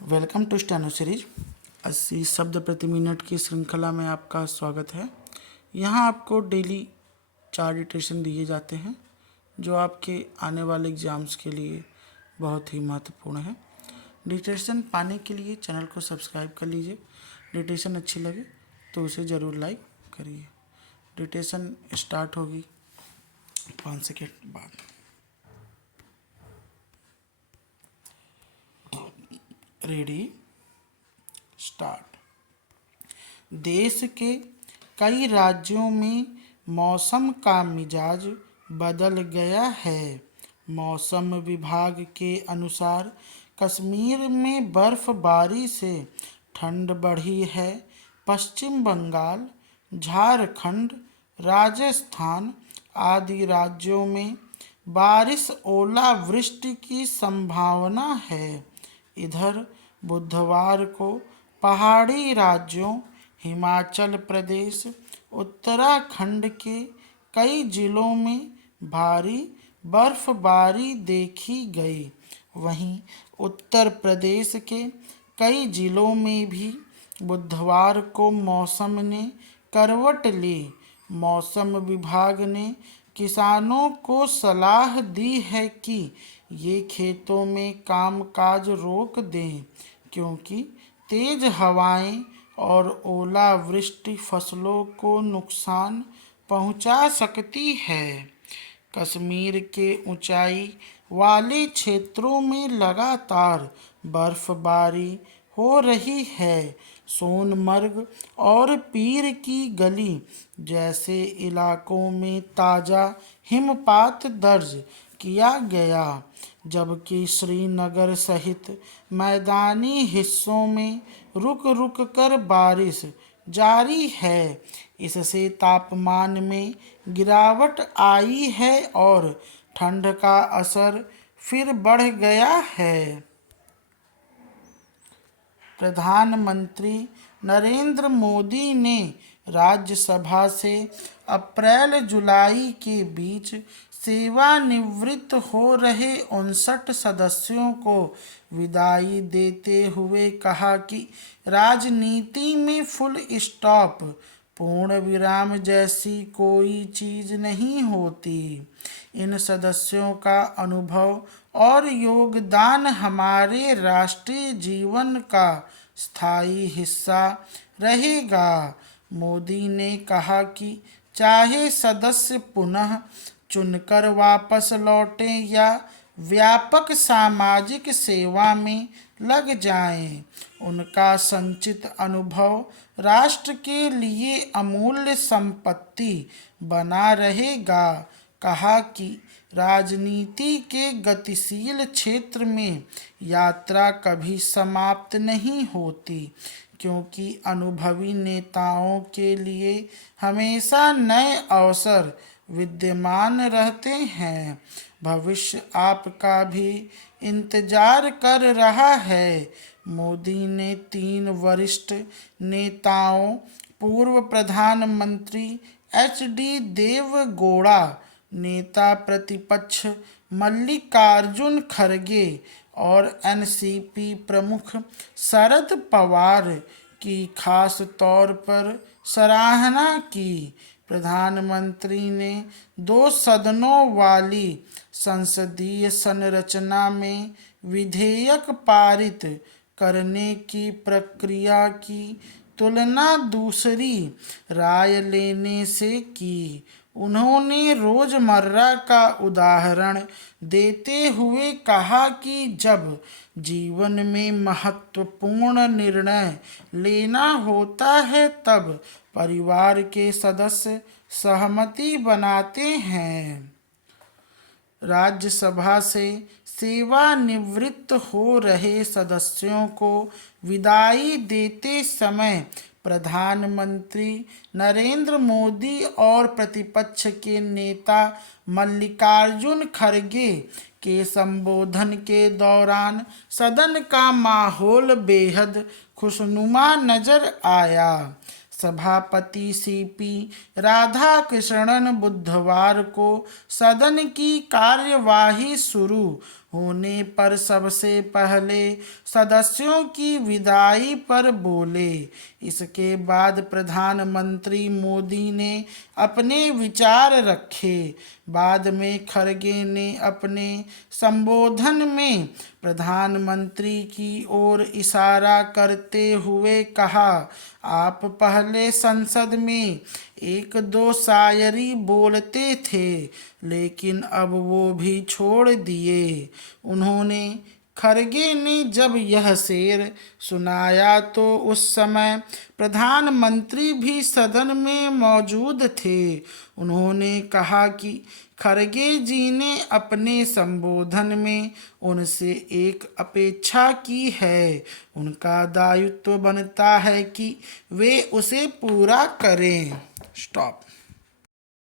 Welcome to steno series 80 शब्द प्रति minute की श्रृंखला में आपका स्वागत है। यहाँ आपको डेली 4 डिटेशन दिए जाते हैं जो आपके आने वाले एग्ज़ाम्स के लिए बहुत ही महत्वपूर्ण है। डिटेशन पाने के लिए चैनल को सब्सक्राइब कर लीजिए। डिटेशन अच्छी लगे तो उसे ज़रूर लाइक करिए। डिटेशन स्टार्ट होगी 5 सेकेंड बाद। Ready start. देश के कई राज्यों में मौसम का मिजाज बदल गया है। मौसम विभाग के अनुसार कश्मीर में बर्फबारी से ठंड बढ़ी है। पश्चिम बंगाल, झारखंड, राजस्थान आदि राज्यों में बारिश ओलावृष्टि की संभावना है। इधर बुधवार को पहाड़ी राज्यों हिमाचल प्रदेश, उत्तराखंड के कई जिलों में भारी बर्फबारी देखी गई। वहीं उत्तर प्रदेश के कई जिलों में भी बुधवार को मौसम ने करवट ली। मौसम विभाग ने किसानों को सलाह दी है कि ये खेतों में कामकाज रोक दें, क्योंकि तेज हवाएं और ओलावृष्टि फसलों को नुकसान पहुंचा सकती है। कश्मीर के ऊंचाई वाले क्षेत्रों में लगातार बर्फबारी हो रही है। सोनमर्ग और पीर की गली जैसे इलाकों में ताज़ा हिमपात दर्ज किया गया, जबकि श्रीनगर सहित मैदानी हिस्सों में रुक रुक कर बारिश जारी है। इससे तापमान में गिरावट आई है और ठंड का असर फिर बढ़ गया है। प्रधानमंत्री नरेंद्र मोदी ने राज्यसभा से अप्रैल-जुलाई के बीच सेवानिवृत्त हो रहे 59 सदस्यों को विदाई देते हुए कहा कि राजनीति में फुल स्टॉप, पूर्ण विराम जैसी कोई चीज़ नहीं होती। इन सदस्यों का अनुभव और योगदान हमारे राष्ट्रीय जीवन का स्थायी हिस्सा रहेगा। मोदी ने कहा कि चाहे सदस्य पुनः चुनकर वापस लौटें या व्यापक सामाजिक सेवा में लग जाएं, उनका संचित अनुभव राष्ट्र के लिए अमूल्य संपत्ति बना रहेगा। कहा कि राजनीति के गतिशील क्षेत्र में यात्रा कभी समाप्त नहीं होती, क्योंकि अनुभवी नेताओं के लिए हमेशा नए अवसर विद्यमान रहते हैं। भविष्य आपका भी इंतजार कर रहा है। मोदी ने 3 वरिष्ठ नेताओं, पूर्व प्रधानमंत्री एच.डी. देवगौड़ा, नेता प्रतिपक्ष मल्लिकार्जुन खड़गे और एनसीपी प्रमुख शरद पवार की खास तौर पर सराहना की। प्रधानमंत्री ने 2 सदनों वाली संसदीय संरचना में विधेयक पारित करने की प्रक्रिया की तुलना दूसरी राय लेने से की। उन्होंने रोजमर्रा का उदाहरण देते हुए कहा कि जब जीवन में महत्वपूर्ण निर्णय लेना होता है तब परिवार के सदस्य सहमति बनाते हैं। राज्यसभा से सेवानिवृत्त हो रहे सदस्यों को विदाई देते समय प्रधानमंत्री नरेंद्र मोदी और प्रतिपक्ष के नेता मल्लिकार्जुन खड़गे के संबोधन के दौरान सदन का माहौल बेहद खुशनुमा नजर आया। सभापति सीपी राधाकृष्णन बुधवार को सदन की कार्यवाही शुरू होने पर सबसे पहले सदस्यों की विदाई पर बोले। इसके बाद प्रधानमंत्री मोदी ने अपने विचार रखे। बाद में खरगे ने अपने संबोधन में प्रधानमंत्री की ओर इशारा करते हुए कहा, आप पहले संसद में एक दो शायरी बोलते थे, लेकिन अब वो भी छोड़ दिए। उन्होंने खरगे ने जब यह शेर सुनाया तो उस समय प्रधानमंत्री भी सदन में मौजूद थे। उन्होंने कहा कि खरगे जी ने अपने संबोधन में उनसे एक अपेक्षा की है। उनका दायित्व बनता है कि वे उसे पूरा करें। स्टॉप।